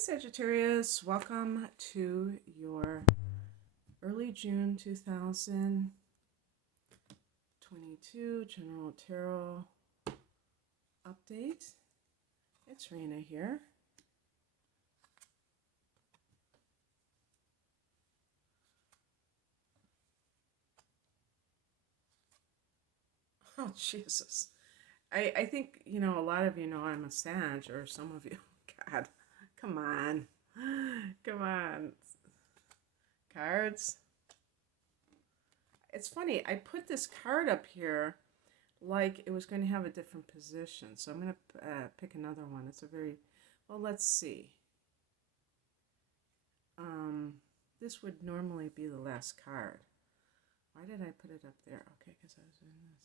Sagittarius, welcome to your early June 2022 General Tarot update. It's Raina here. Oh, Jesus. I think, a lot of you know I'm a Sag, or some of you. God, come on. Come on. Cards. It's funny, I put this card up here like it was going to have a different position. So I'm going to pick another one. It's a very, well, let's see. This would normally be the last card. Why did I put it up there? Okay, because I was doing this.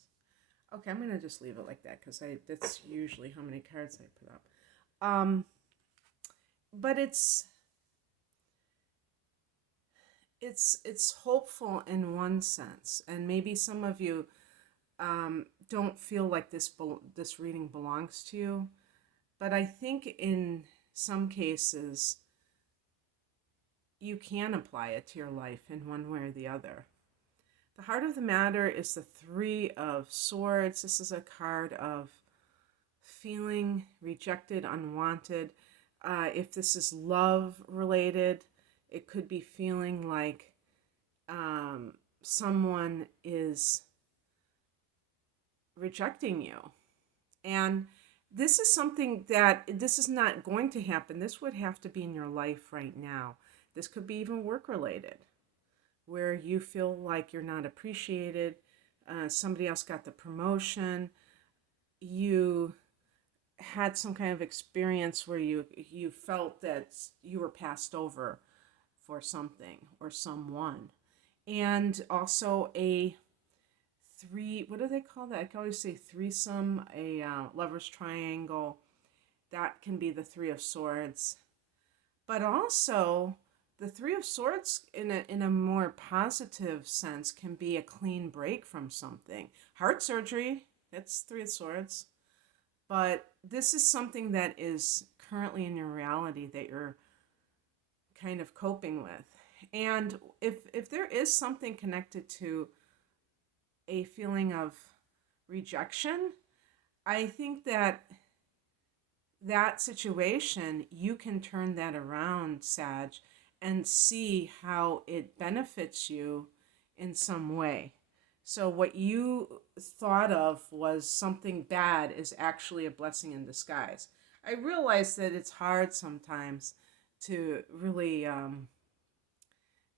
Okay, I'm going to just leave it like that because that's usually how many cards I put up. But it's hopeful in one sense, and maybe some of you don't feel like this reading belongs to you, but I think in some cases you can apply it to your life in one way or the other. The heart of the matter is the Three of Swords. This is a card of feeling rejected, unwanted. If this is love related, it could be feeling like someone is rejecting you. And this is something that, this is not going to happen. This would have to be in your life right now. This could be even work related, where you feel like you're not appreciated. Somebody else got the promotion. You had some kind of experience where you felt that you were passed over for something or someone. And also a what do they call that? I can always say threesome, a lover's triangle. That can be the Three of Swords. But also, the Three of Swords, in a more positive sense, can be a clean break from something. Heart surgery, that's Three of Swords. But this is something that is currently in your reality that you're kind of coping with. And if there is something connected to a feeling of rejection, I think that situation, you can turn that around, Sag, and see how it benefits you in some way. So what you thought of was something bad is actually a blessing in disguise. I realize that it's hard sometimes to really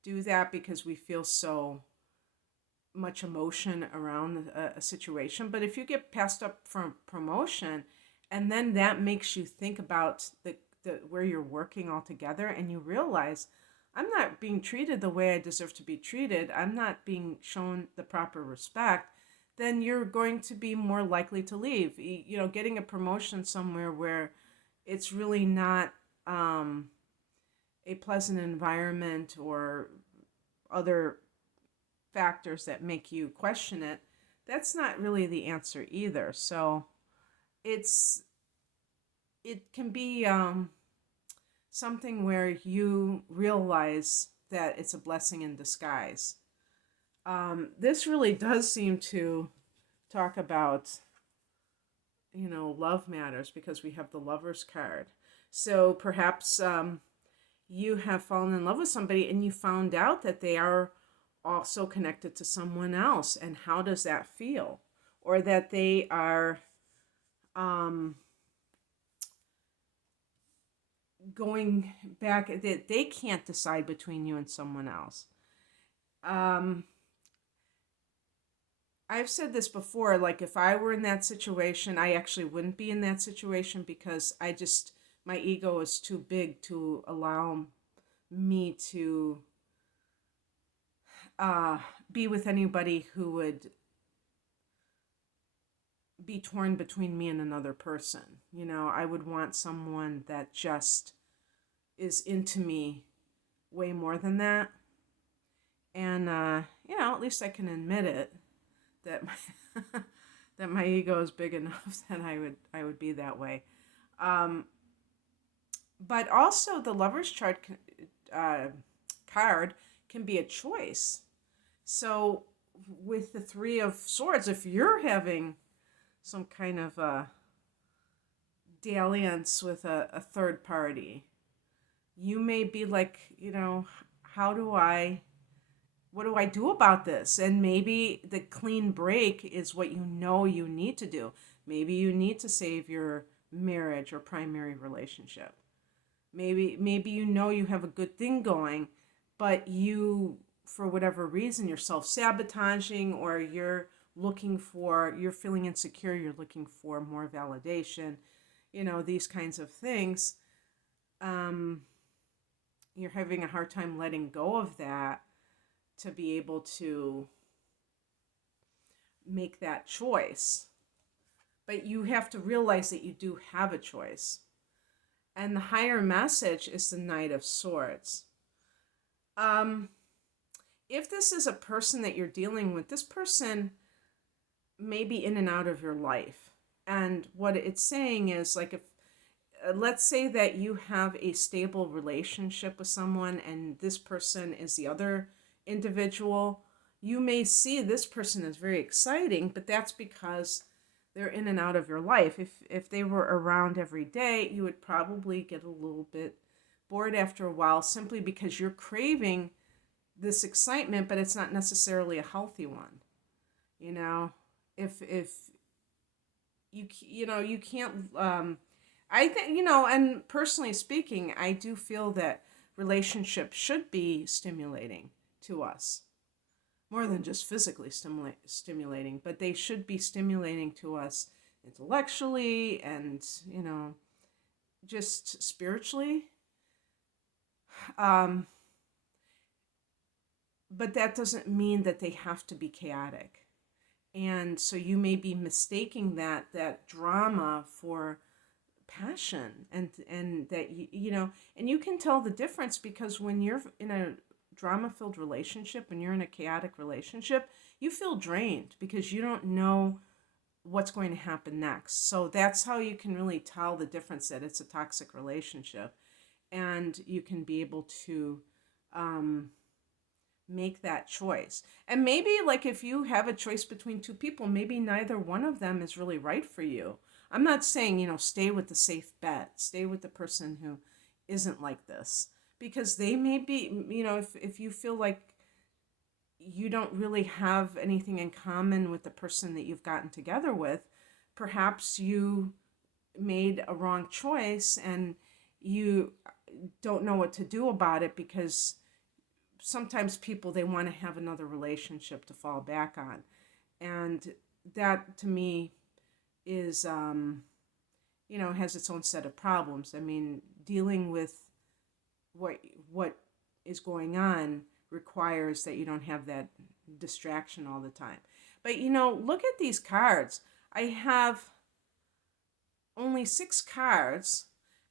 do that because we feel so much emotion around a situation. But if you get passed up for promotion, and then that makes you think about the where you're working altogether, and you realize, I'm not being treated the way I deserve to be treated, I'm not being shown the proper respect, then you're going to be more likely to leave. Getting a promotion somewhere where it's really not a pleasant environment, or other factors that make you question it, that's not really the answer either. So it can be something where you realize that it's a blessing in disguise. This really does seem to talk about, love matters, because we have the Lover's card. So perhaps you have fallen in love with somebody and you found out that they are also connected to someone else, and how does that feel? Or that they are going back, that they can't decide between you and someone else. I've said this before, like if I were in that situation, I actually wouldn't be in that situation, because my ego is too big to allow me to be with anybody who would be torn between me and another person. I would want someone that just is into me way more than that. And, at least I can admit it, that that my ego is big enough that I would be that way. But also the Lover's chart uh, card can be a choice. So with the Three of Swords, if you're having some kind of a dalliance with a third party, you may be like, how do I, what do I do about this? And maybe the clean break is what you need to do. Maybe you need to save your marriage or primary relationship. Maybe you have a good thing going, but you, for whatever reason, you're self-sabotaging, or you're feeling insecure, you're looking for more validation, these kinds of things. Um, you're having a hard time letting go of that to be able to make that choice. But you have to realize that you do have a choice. And the higher message is the Knight of Swords. Um, if this is a person that you're dealing with, this person may be in and out of your life. And what it's saying is, like, if let's say that you have a stable relationship with someone and this person is the other individual, you may see this person as very exciting, but that's because they're in and out of your life. If they were around every day, you would probably get a little bit bored after a while, simply because you're craving this excitement, but it's not necessarily a healthy one. You know, if you can't. I think, and personally speaking, I do feel that relationships should be stimulating to us, more than just physically stimulating, but they should be stimulating to us intellectually and, just spiritually. Um, but that doesn't mean that they have to be chaotic. And so you may be mistaking that drama for passion, and that and you can tell the difference, because when you're in a drama filled relationship, when you're in a chaotic relationship, you feel drained because you don't know what's going to happen next. So that's how you can really tell the difference, that it's a toxic relationship, and you can be able to um, make that choice. And maybe, like, if you have a choice between two people, maybe neither one of them is really right for you. I'm not saying, stay with the safe bet, stay with the person who isn't like this, because they may be, if you feel like you don't really have anything in common with the person that you've gotten together with, perhaps you made a wrong choice and you don't know what to do about it, because sometimes people, they want to have another relationship to fall back on, and that to me is has its own set of problems. I mean, dealing with what what is going on requires that you don't have that distraction all the time. But look at these cards. I have only 6 cards,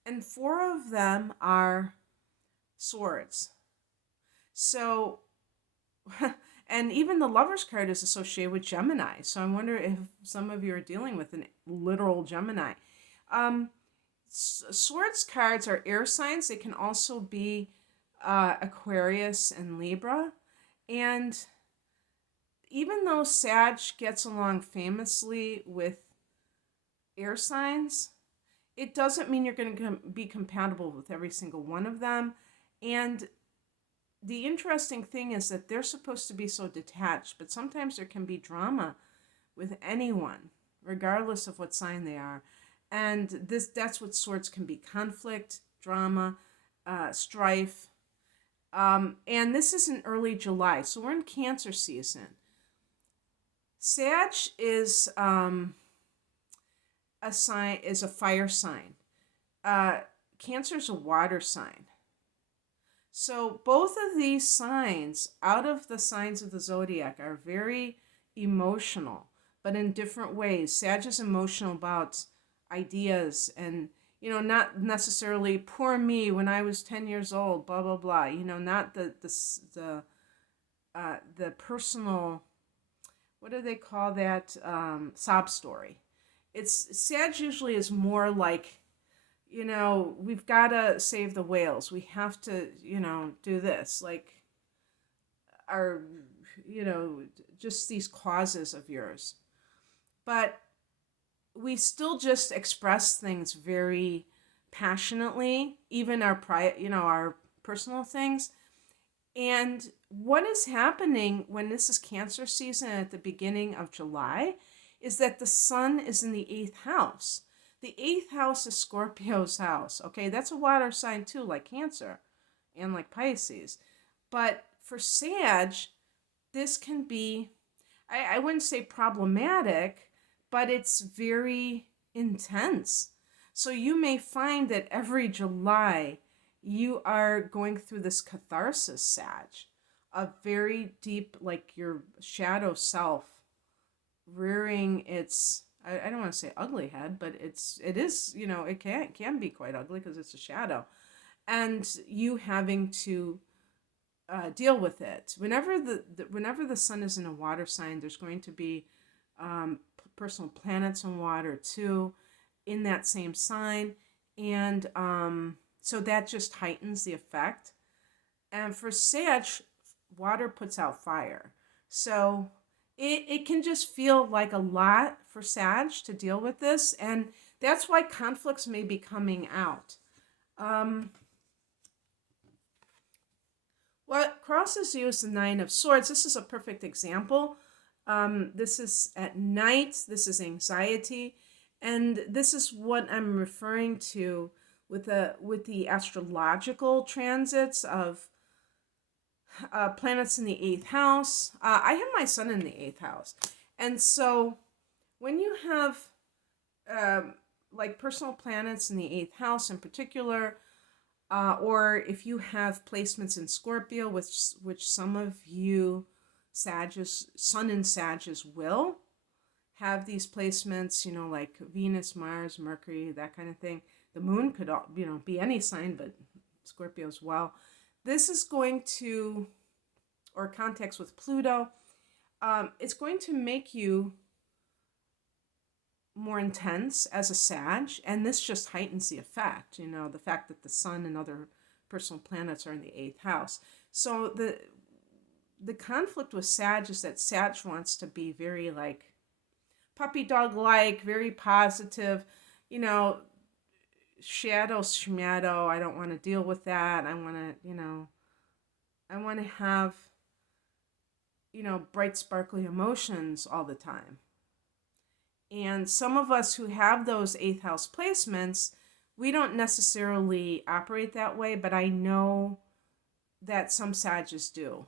and 4 of them are swords. So, and even the Lover's card is associated with Gemini. So I wonder if some of you are dealing with an literal Gemini. Swords cards are air signs. They can also be Aquarius and Libra. And even though Sag gets along famously with air signs, it doesn't mean you're going to be compatible with every single one of them. And the interesting thing is that they're supposed to be so detached, but sometimes there can be drama with anyone, regardless of what sign they are. And that's what swords can be: conflict, drama, strife. And this is in early July, so we're in Cancer season. Sag is a fire sign. Cancer is a water sign. So both of these signs, out of the signs of the zodiac, are very emotional, but in different ways. Sag is emotional about ideas and, not necessarily poor me when I was 10 years old, blah, blah, blah. Not the personal, what do they call that? Sob story. Sag usually is more like we've got to save the whales. We have to, do this. Like, our, you know, just these causes of yours. But we still just express things very passionately, even our personal things. And what is happening when this is Cancer season at the beginning of July is that the sun is in the eighth house. The eighth house is Scorpio's house. Okay, that's a water sign too, like Cancer and like Pisces. But for Sag, this can be, I wouldn't say problematic, but it's very intense. So you may find that every July you are going through this catharsis, Sag, a very deep, like your shadow self rearing its, I don't want to say ugly head, but it is, it can be quite ugly because it's a shadow. And you having to deal with it. Whenever the sun is in a water sign, there's going to be personal planets in water too, in that same sign, and so that just heightens the effect. And for Sag, water puts out fire, so it can just feel like a lot for Sag to deal with this, and that's why conflicts may be coming out. What crosses you is the Nine of Swords. This is a perfect example. This is at night. This is anxiety, and this is what I'm referring to with the astrological transits of planets in the eighth house. I have my sun in the eighth house, and so when you have like personal planets in the eighth house in particular, or if you have placements in Scorpio, which some of you Sun and Sagittarius will have these placements, like Venus, Mars, Mercury, that kind of thing. The moon could, be any sign, but Scorpio as well. This is going to, or contacts with Pluto, it's going to make you more intense as a Sag, and this just heightens the effect, the fact that the sun and other personal planets are in the eighth house. So the conflict with Sag is that Sag wants to be very like puppy dog like, very positive, shadow schmadow. I don't want to deal with that. I want to have, bright sparkly emotions all the time. And some of us who have those eighth house placements, we don't necessarily operate that way, but I know that some Sagittarius do.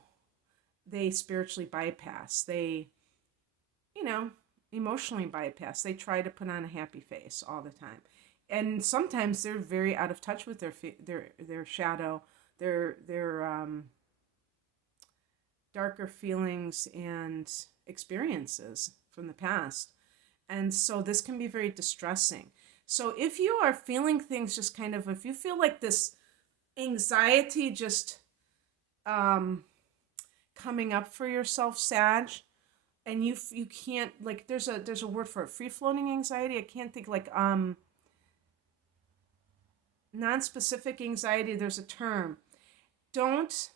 They spiritually bypass. They, emotionally bypass. They try to put on a happy face all the time. And sometimes they're very out of touch with their shadow, their darker feelings and experiences from the past. And so this can be very distressing. So if you are feeling things just kind of, if you feel like this anxiety just coming up for yourself, Sag, and you can't, like, there's a word for it, free floating anxiety. I can't think, like non-specific anxiety. There's a term. Don't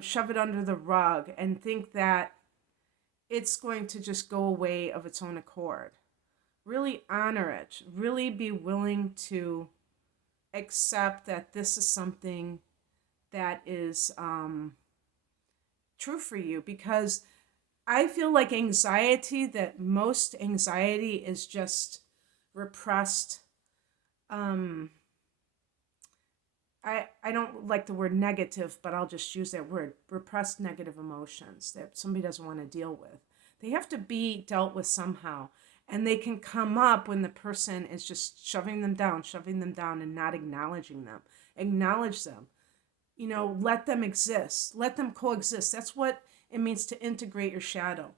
shove it under the rug and think that it's going to just go away of its own accord. Really honor it. Really be willing to accept that this is something that is true for you, because I feel like most anxiety is just repressed. I don't like the word negative, but I'll just use that word, repressed negative emotions that somebody doesn't want to deal with. They have to be dealt with somehow. And they can come up when the person is just shoving them down, and not acknowledging them. Acknowledge them. Let them exist. Let them coexist. That's what it means to integrate your shadow.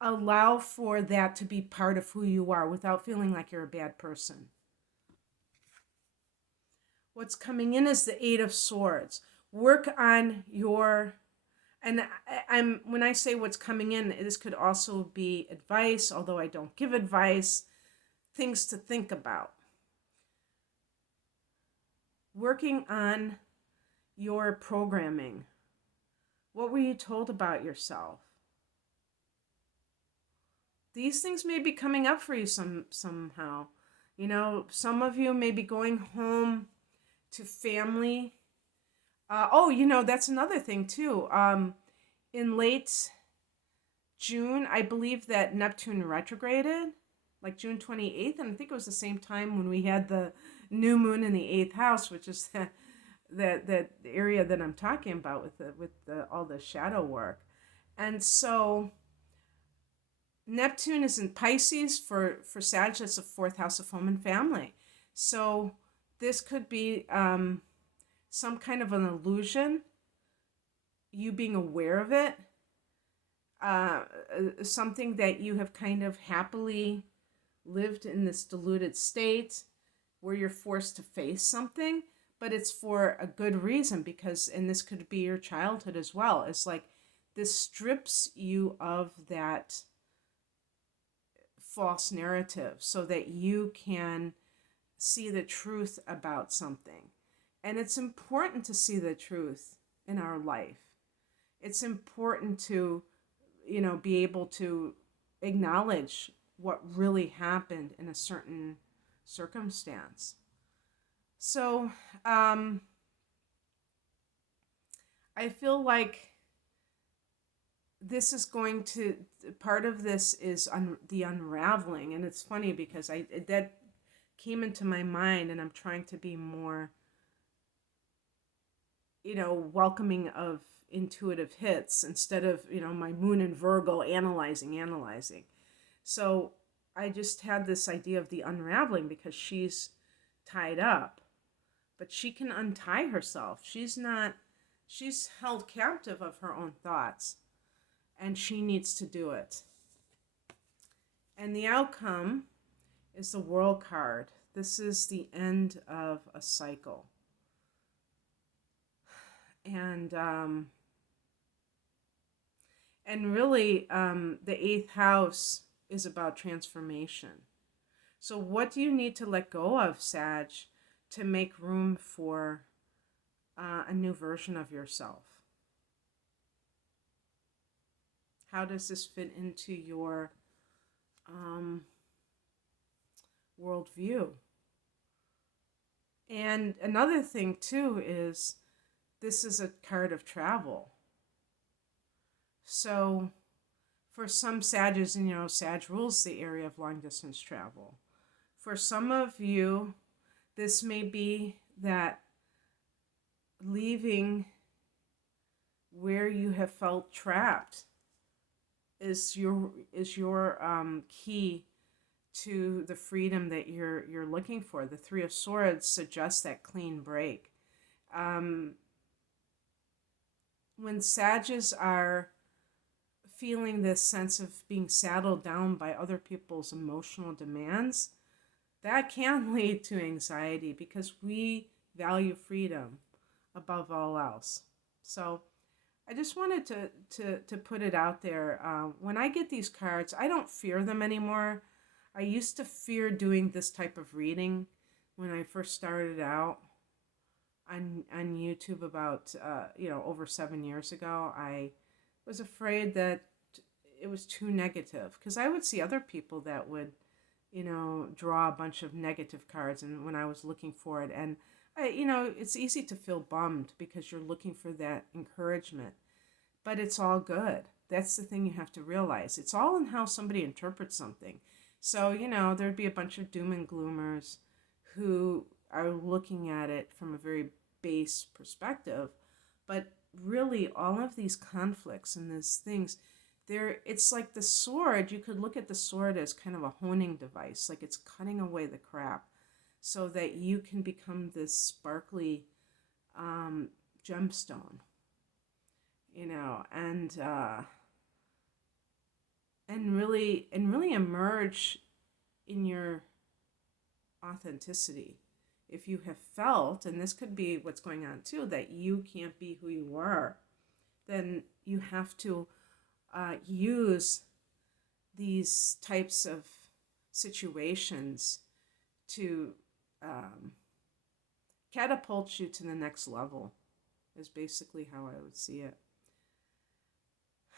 Allow for that to be part of who you are without feeling like you're a bad person. What's coming in is the Eight of Swords. Work on your, and when I say what's coming in, this could also be advice, although I don't give advice. things to think about. Working on your programming. What were you told about yourself? These things may be coming up for you somehow. You know, some of you may be going home to family. That's another thing too. In late June, I believe that Neptune retrograded, like June 28th, and I think it was the same time when we had the new moon in the 8th house, which is that area that I'm talking about with all the shadow work. And so Neptune is in Pisces for Sag. That's the 4th house of home and family. So this could be some kind of an illusion, you being aware of it, something that you have kind of happily lived in this deluded state where you're forced to face something, but it's for a good reason, because, and this could be your childhood as well. It's like this strips you of that false narrative so that you can see the truth about something. And it's important to see the truth in our life. It's important to, be able to acknowledge what really happened in a certain circumstance. So I feel like this is going to, part of this is the unraveling. And it's funny because that came into my mind, and I'm trying to be more, welcoming of intuitive hits instead of, my moon in Virgo analyzing. So I just had this idea of the unraveling because she's tied up, but she can untie herself. She's held captive of her own thoughts, and she needs to do it. And the outcome is the World card. This is the end of a cycle. And really, the 8th house is about transformation. So what do you need to let go of, Sag, to make room for a new version of yourself? How does this fit into your worldview? And another thing too is this is a card of travel. So for some Sages, Sag rules the area of long distance travel. For some of you, this may be that leaving where you have felt trapped is your key to the freedom that you're looking for. The 3 of Swords suggests that clean break. When Sages are feeling this sense of being saddled down by other people's emotional demands, that can lead to anxiety because we value freedom above all else. So I just wanted to put it out there. When I get these cards, I don't fear them anymore. I used to fear doing this type of reading when I first started out on YouTube about over 7 years ago. I was afraid that it was too negative because I would see other people that would draw a bunch of negative cards, and when I was looking for it, and it's easy to feel bummed because you're looking for that encouragement, but it's all good. That's the thing you have to realize. It's all in how somebody interprets something. So, there'd be a bunch of doom and gloomers who are looking at it from a very base perspective, but really all of these conflicts and these things, it's like the sword. You could look at the sword as kind of a honing device, like it's cutting away the crap so that you can become this sparkly gemstone, and really emerge in your authenticity. If you have felt, and this could be what's going on too, that you can't be who you are, then you have to use these types of situations to um, catapult you to the next level, is basically how I would see it.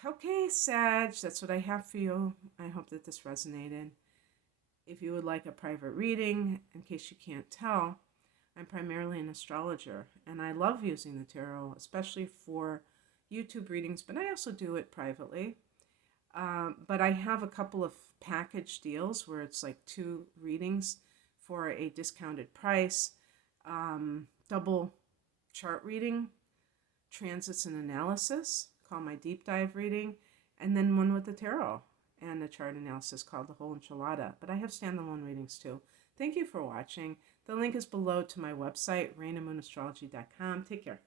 Okay, Sag, that's what I have for you. I hope that this resonated. If you would like a private reading, in case you can't tell, I'm primarily an astrologer, and I love using the tarot, especially for YouTube readings, but I also do it privately. But I have a couple of package deals where it's like 2 readings for a discounted price, double chart reading, transits and analysis, called my deep dive reading, and then one with the tarot and a chart analysis called the whole enchilada. But I have standalone readings too. Thank you for watching. The link is below to my website, rainamoonastrology.com. Take care.